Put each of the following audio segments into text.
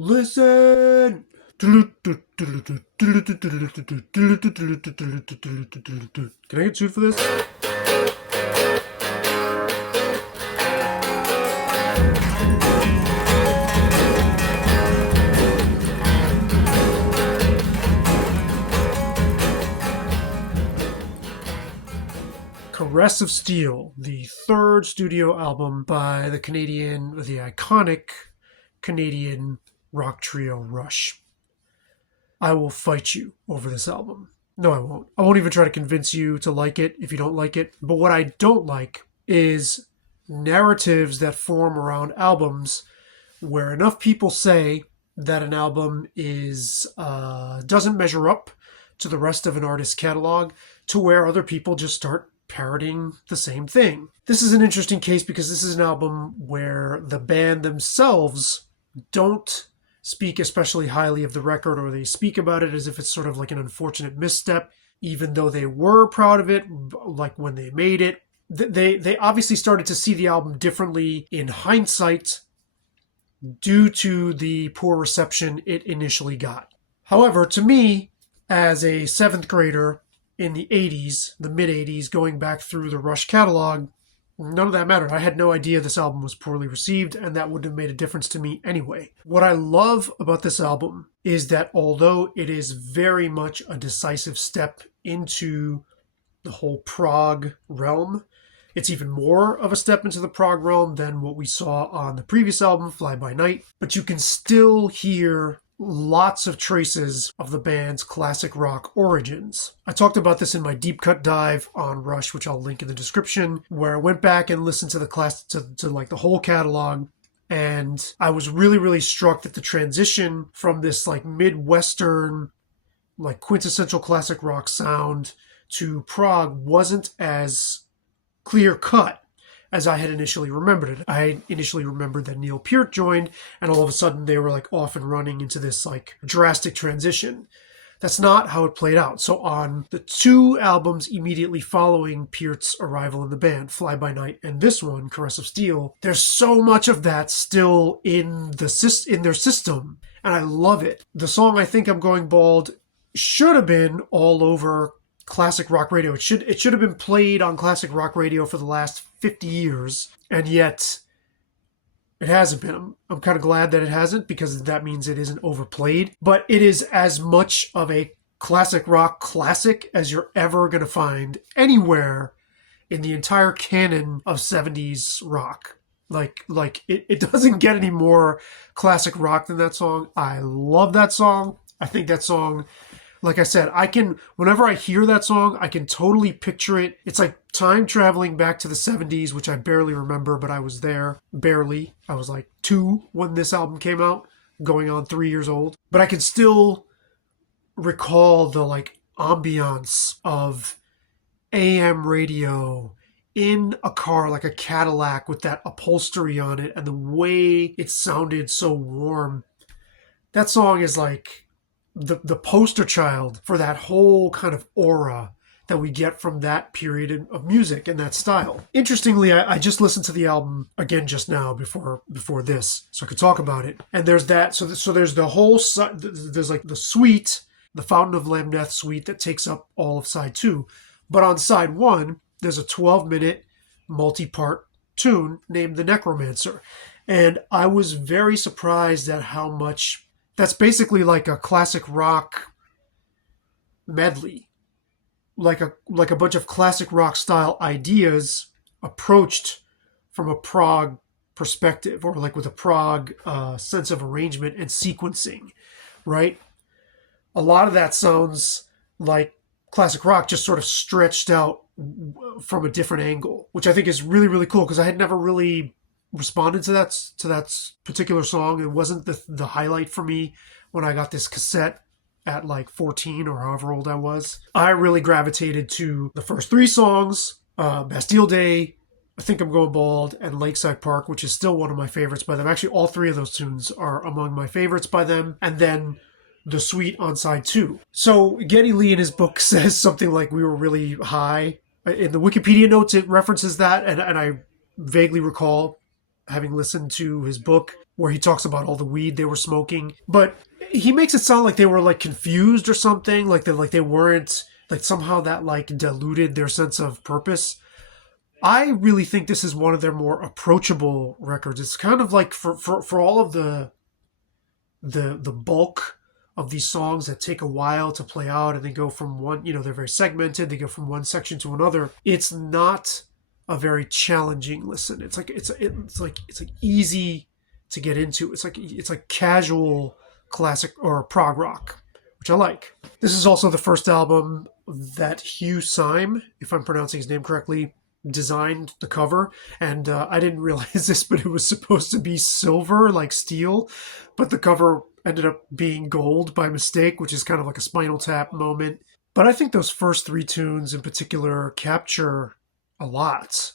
Listen. Can I get sued for this? Caress of Steel, the third studio album by the iconic Canadian rock trio Rush. I will fight you over this album. No, I won't. I won't even try to convince you to like it if you don't like it. But what I don't like is narratives that form around albums where enough people say that an album is doesn't measure up to the rest of an artist's catalog to where other people just start parroting the same thing. This is an interesting case because this is an album where the band themselves don't speak especially highly of the record, or they speak about it as if it's sort of like an unfortunate misstep, even though they were proud of it, like when they made it. They obviously started to see the album differently in hindsight due to the poor reception it initially got. However, to me, as a seventh grader in the 80s, the mid 80s, going back through the Rush catalog, none of that mattered. I had no idea this album was poorly received, and that wouldn't have made a difference to me anyway. What I love about this album is that although it is very much a decisive step into the whole prog realm, it's even more of a step into the prog realm than what we saw on the previous album, Fly By Night. But you can still hear lots of traces of the band's classic rock origins. I talked about this in my deep cut dive on Rush, which I'll link in the description, where I went back and listened to the like the whole catalog, and I was really struck that the transition from this like Midwestern, like quintessential classic rock sound to prog wasn't as clear cut as I had initially remembered it. I initially remembered that Neil Peart joined, and all of a sudden they were like off and running into this like drastic transition. That's not how it played out. So on the two albums immediately following Peart's arrival in the band, Fly By Night and this one, Caress of Steel, there's so much of that still in their system, and I love it. The song I Think I'm Going Bald should have been all over classic rock radio. It should have been played on classic rock radio for the last 50 years, and yet it hasn't been. I'm kind of glad that it hasn't, because that means it isn't overplayed. But it is as much of a classic rock classic as you're ever going to find anywhere in the entire canon of 70s rock. Like it doesn't get any more classic rock than that song. I love that song. I think that song, like I said, whenever I hear that song, I can totally picture it. It's like time traveling back to the 70s, which I barely remember, but I was there. Barely. I was like 2 when this album came out, going on 3 years old. But I can still recall the like ambiance of AM radio in a car, like a Cadillac with that upholstery on it, and the way it sounded so warm. That song is like the poster child for that whole kind of aura that we get from that period of music and that style. Interestingly, I just listened to the album again just now before this, so I could talk about it. And there's that. So there's the whole there's like the suite, the Fountain of Lamneth suite that takes up all of side 2. But on side 1, there's a 12-minute multi-part tune named The Necromancer, and I was very surprised at how much. That's basically like a classic rock medley, like a bunch of classic rock style ideas approached from a prog perspective, or like with a prog sense of arrangement and sequencing, right? A lot of that sounds like classic rock, just sort of stretched out from a different angle, which I think is really cool, because I had never really responded to that particular song. It wasn't the highlight for me when I got this cassette at like 14 or however old I was. I really gravitated to the first 3 songs, Bastille Day, I Think I'm Going Bald, and Lakeside Park, which is still one of my favorites by them. Actually, all 3 of those tunes are among my favorites by them. And then the suite on side 2. So Geddy Lee in his book says something like we were really high. In the Wikipedia notes, it references that, and I vaguely recall having listened to his book where he talks about all the weed they were smoking. But he makes it sound like they were like confused or something, like they weren't, like somehow that like diluted their sense of purpose. I really think this is one of their more approachable records. It's kind of like for all of the bulk of these songs that take a while to play out and they go from one, they're very segmented, they go from one section to another. It's not a very challenging listen. It's like easy to get into. It's like casual classic or prog rock, which I like. This is also the first album that Hugh Syme, if I'm pronouncing his name correctly, designed the cover. And I didn't realize this, but it was supposed to be silver, like steel, but the cover ended up being gold by mistake, which is kind of like a Spinal Tap moment. But I think those first three tunes in particular capture a lot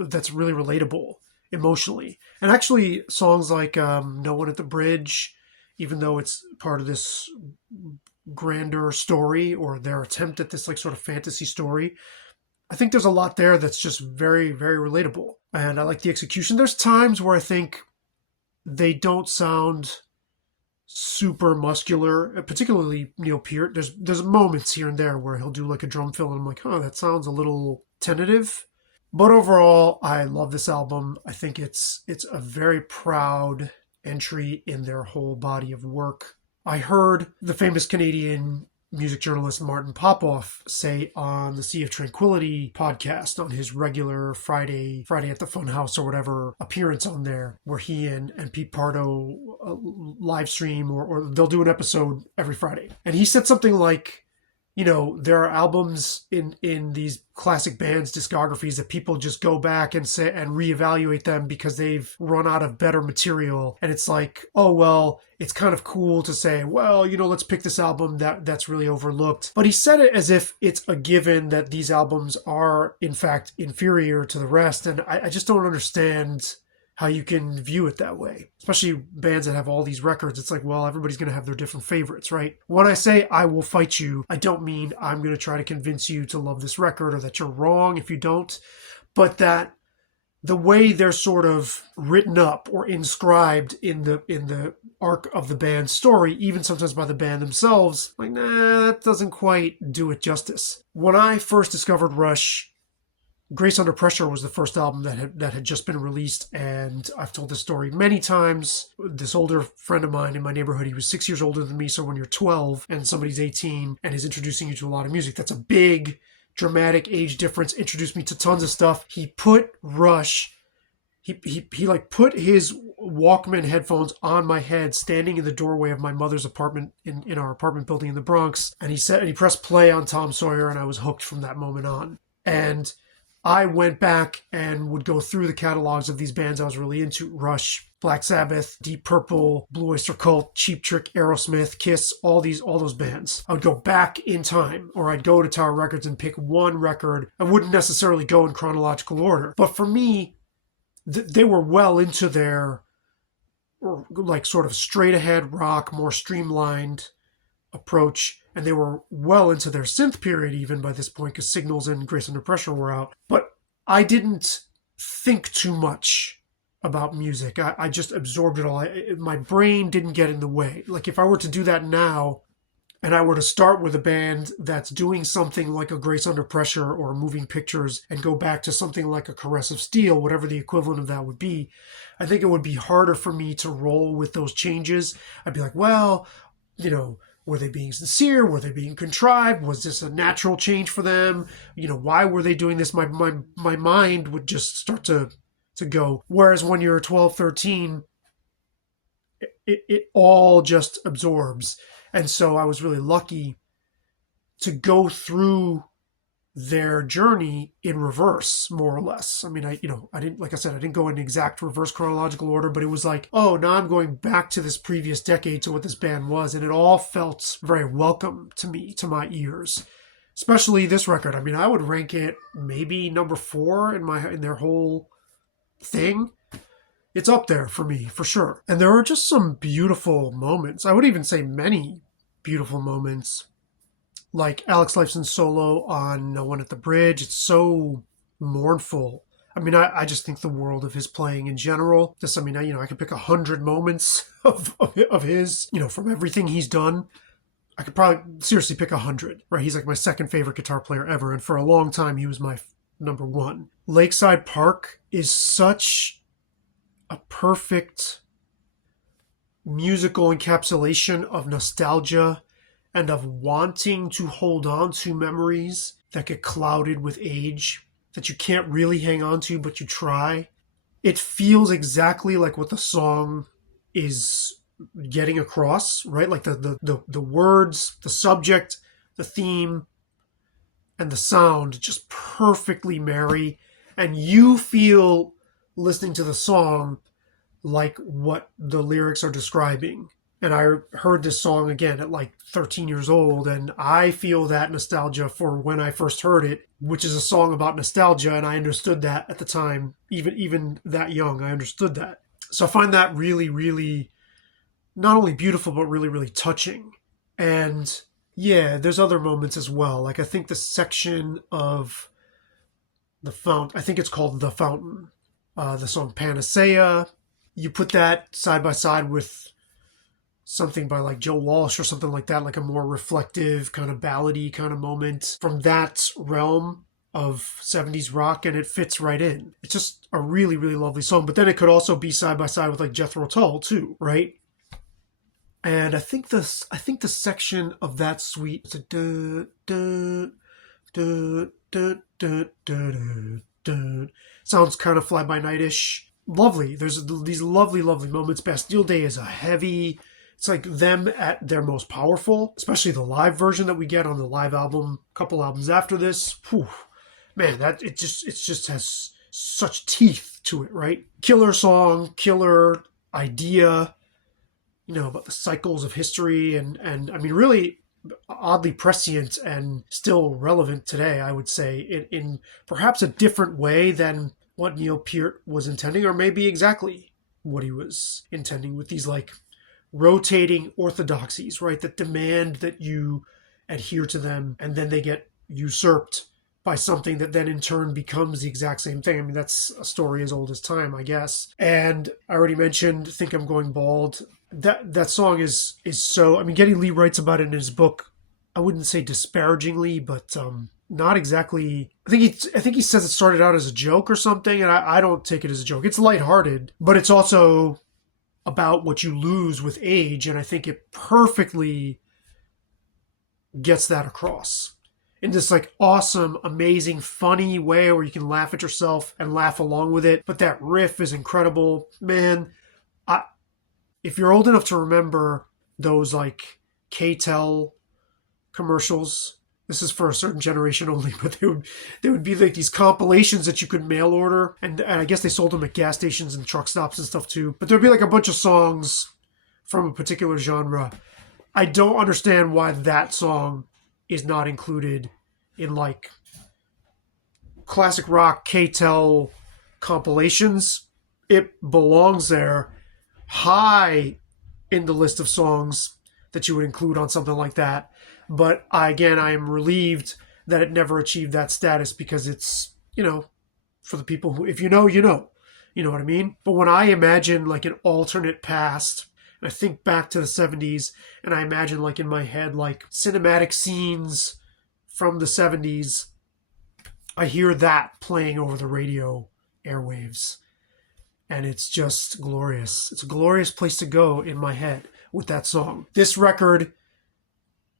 that's really relatable emotionally. And actually, songs like No One at the Bridge, even though it's part of this grander story or their attempt at this like sort of fantasy story, I think there's a lot there that's just very, very relatable. And I like the execution. There's times where I think they don't sound super muscular, particularly Neil Peart. There's moments here and there where he'll do like a drum fill and I'm like, that sounds a little tentative. But overall, I love this album. I think it's a very proud entry in their whole body of work. I heard the famous Canadian music journalist Martin Popoff say on the Sea of Tranquility podcast, on his regular Friday at the Funhouse or whatever appearance on there, where he and Pete Pardo live stream or they'll do an episode every Friday. And he said something like, there are albums in these classic bands' discographies that people just go back and say and reevaluate them because they've run out of better material. And it's like, oh, well, it's kind of cool to say, well, let's pick this album that's really overlooked. But he said it as if it's a given that these albums are, in fact, inferior to the rest. And I just don't understand how you can view it that way, especially bands that have all these records. It's like, well, everybody's going to have their different favorites, right? When I say I will fight you, I don't mean I'm going to try to convince you to love this record or that you're wrong if you don't, but that the way they're sort of written up or inscribed in the arc of the band's story, even sometimes by the band themselves, like, that doesn't quite do it justice. When I first discovered Rush, Grace Under Pressure was the first album that had just been released, and I've told this story many times. This older friend of mine in my neighborhood, he was 6 years older than me, so when you're 12 and somebody's 18 and is introducing you to a lot of music, that's a big, dramatic age difference, introduced me to tons of stuff. He put Rush, he like put his Walkman headphones on my head standing in the doorway of my mother's apartment in our apartment building in the Bronx, and he pressed play on Tom Sawyer, and I was hooked from that moment on. And I went back and would go through the catalogs of these bands I was really into: Rush, Black Sabbath, Deep Purple, Blue Oyster Cult, Cheap Trick, Aerosmith, Kiss, all those bands. I would go back in time, or I'd go to Tower Records and pick one record. I wouldn't necessarily go in chronological order. But for me, they were well into their like sort of straight ahead rock, more streamlined approach. And they were well into their synth period even by this point, because Signals and Grace Under Pressure were out. But I didn't think too much about music. I just absorbed it all. My brain didn't get in the way. Like if I were to do that now, and I were to start with a band that's doing something like a Grace Under Pressure or Moving Pictures and go back to something like a Caress of Steel, whatever the equivalent of that would be, I think it would be harder for me to roll with those changes. I'd be like, well, were they being sincere? Were they being contrived? Was this a natural change for them? Why were they doing this? My mind would just start to go. Whereas when you're 12, 13, it all just absorbs. And so I was really lucky to go through their journey in reverse, more or less. I mean, I didn't, like I said, I didn't go in exact reverse chronological order, but it was like, oh, now I'm going back to this previous decade to what this band was. And it all felt very welcome to me, to my ears, especially this record. I mean, I would rank it maybe number 4 in their whole thing. It's up there for me, for sure. And there are just some beautiful moments. I would even say many beautiful moments. Like Alex Lifeson's solo on No One at the Bridge. It's so mournful. I mean, I just think the world of his playing in general. Just, I mean, I could pick 100 moments of his, from everything he's done. I could probably seriously pick 100, right? He's like my second favorite guitar player ever, and for a long time he was my number one. Lakeside Park is such a perfect musical encapsulation of nostalgia and of wanting to hold on to memories that get clouded with age, that you can't really hang on to, but you try. It feels exactly like what the song is getting across, right? Like the words, the subject, the theme, and the sound just perfectly marry. And you feel listening to the song like what the lyrics are describing. And I heard this song again at like 13 years old, and I feel that nostalgia for when I first heard it, which is a song about nostalgia, and I understood that at the time, even that young, I understood that. So I find that really, really not only beautiful, but really, really touching. And yeah, there's other moments as well. Like I think the section of the fountain, I think it's called The Fountain, the song Panacea. You put that side by side with something by like Joe Walsh or something like that, like a more reflective kind of ballady kind of moment from that realm of 70s rock, and it fits right in. It's just a really, really lovely song. But then it could also be side by side with like Jethro Tull too, right? And I think the section of that suite is sounds kind of fly by night-ish. Lovely. There's these lovely, lovely moments. Bastille Day is a heavy. It's like them at their most powerful, especially the live version that we get on the live album, a couple albums after this. Whew, man, that it just has such teeth to it, right? Killer song, killer idea, about the cycles of history, and I mean, really oddly prescient and still relevant today, I would say, in perhaps a different way than what Neil Peart was intending, or maybe exactly what he was intending with these like rotating orthodoxies, right, that demand that you adhere to them, and then they get usurped by something that then in turn becomes the exact same thing. I mean, that's a story as old as time, I guess. And I already mentioned Think I'm Going Bald. That song is so, I mean, Geddy Lee writes about it in his book, I wouldn't say disparagingly, but not exactly. I think he says it started out as a joke or something, and I don't take it as a joke. It's lighthearted, but it's also about what you lose with age, and I think it perfectly gets that across in this like awesome, amazing, funny way where you can laugh at yourself and laugh along with it. But that riff is incredible, man. If you're old enough to remember those like K-Tel commercials, this is for a certain generation only, but they would be like these compilations that you could mail order, and I guess they sold them at gas stations and truck stops and stuff too. But there'd be like a bunch of songs from a particular genre. I don't understand why that song is not included in like classic rock K-Tel compilations. It belongs there, high in the list of songs that you would include on something like that. But I am relieved that it never achieved that status, because it's, for the people who, if you know, you know what I mean? But when I imagine like an alternate past, and I think back to the 70s, and I imagine like in my head, like cinematic scenes from the 70s, I hear that playing over the radio airwaves. And it's just glorious. It's a glorious place to go in my head with that song. This record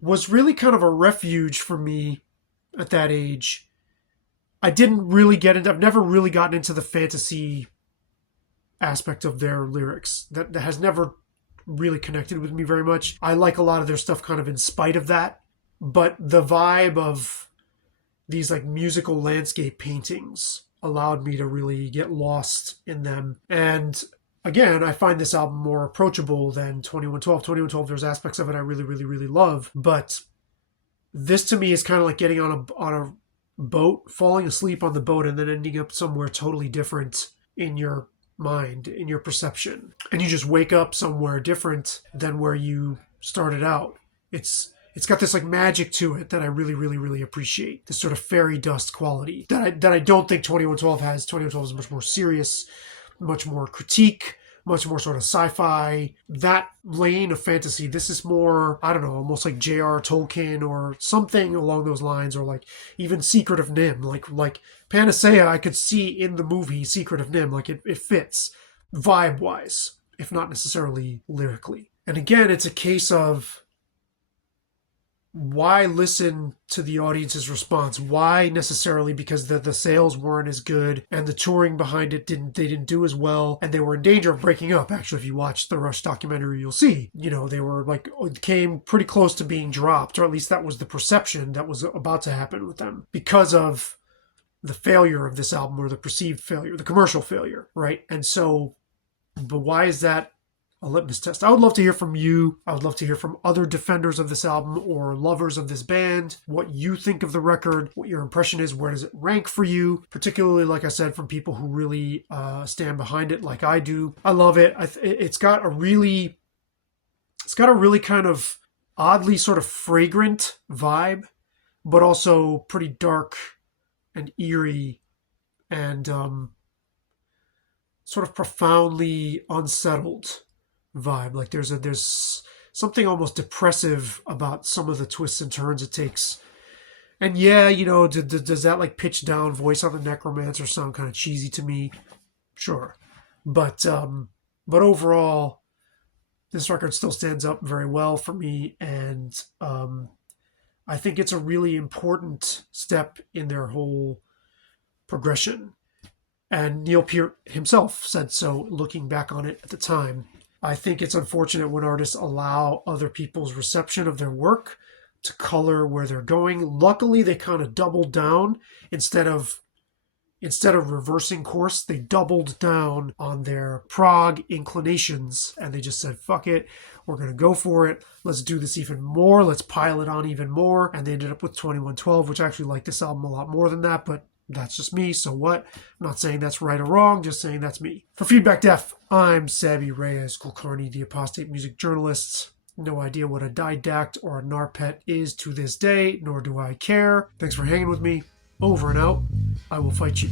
was really kind of a refuge for me at that age. I've never really gotten into the fantasy aspect of their lyrics. That has never really connected with me very much. I like a lot of their stuff kind of in spite of that. But the vibe of these like musical landscape paintings allowed me to really get lost in them. And again, I find this album more approachable than 2112. 2112, there's aspects of it I really, really, really love. But this to me is kind of like getting on a boat, falling asleep on the boat, and then ending up somewhere totally different in your mind, in your perception. And you just wake up somewhere different than where you started out. It's It's got this like magic to it that I really, really, really appreciate. This sort of fairy dust quality that I don't think 2112 has. 2112 is much more serious, much more critique, much more sort of sci-fi. That lane of fantasy, this is more, I don't know, almost like J.R. Tolkien or something along those lines, or like even Secret of Nim. Like Panacea, I could see in the movie Secret of Nim. Like it fits vibe-wise, if not necessarily lyrically. And again, it's a case of why listen to the audience's response? Why necessarily? Because the sales weren't as good and the touring behind it didn't do as well, and they were in danger of breaking up. Actually, if you watch the Rush documentary, you'll see, they were like, came pretty close to being dropped, or at least that was the perception that was about to happen with them because of the failure of this album, or the perceived failure, the commercial failure, right? And so, but why is that a litmus test? I would love to hear from you. I would love to hear from other defenders of this album or lovers of this band, what you think of the record, what your impression is, where does it rank for you, particularly, like I said, from people who really stand behind it like I do. I love it. It's got a really kind of oddly sort of fragrant vibe, but also pretty dark and eerie and sort of profoundly unsettled vibe. Like there's something almost depressive about some of the twists and turns it takes. And yeah, does that like pitch down voice on the Necromancer sound kind of cheesy to me? Sure. But overall, this record still stands up very well for me, and I think it's a really important step in their whole progression. And Neil Peart himself said so, looking back on it at the time. I think it's unfortunate when artists allow other people's reception of their work to color where they're going. Luckily, they kind of doubled down. Instead of reversing course, they doubled down on their prog inclinations, and they just said, fuck it, we're going to go for it. Let's do this even more. Let's pile it on even more. And they ended up with 2112, which I actually like this album a lot more than that, but that's just me, so what? I'm not saying that's right or wrong, just saying that's me. For Feedback Def, I'm Sabby Reyes Kulkarni, the apostate music journalist. No idea what a didact or a narpet is to this day, nor do I care. Thanks for hanging with me. Over and out. I will fight you.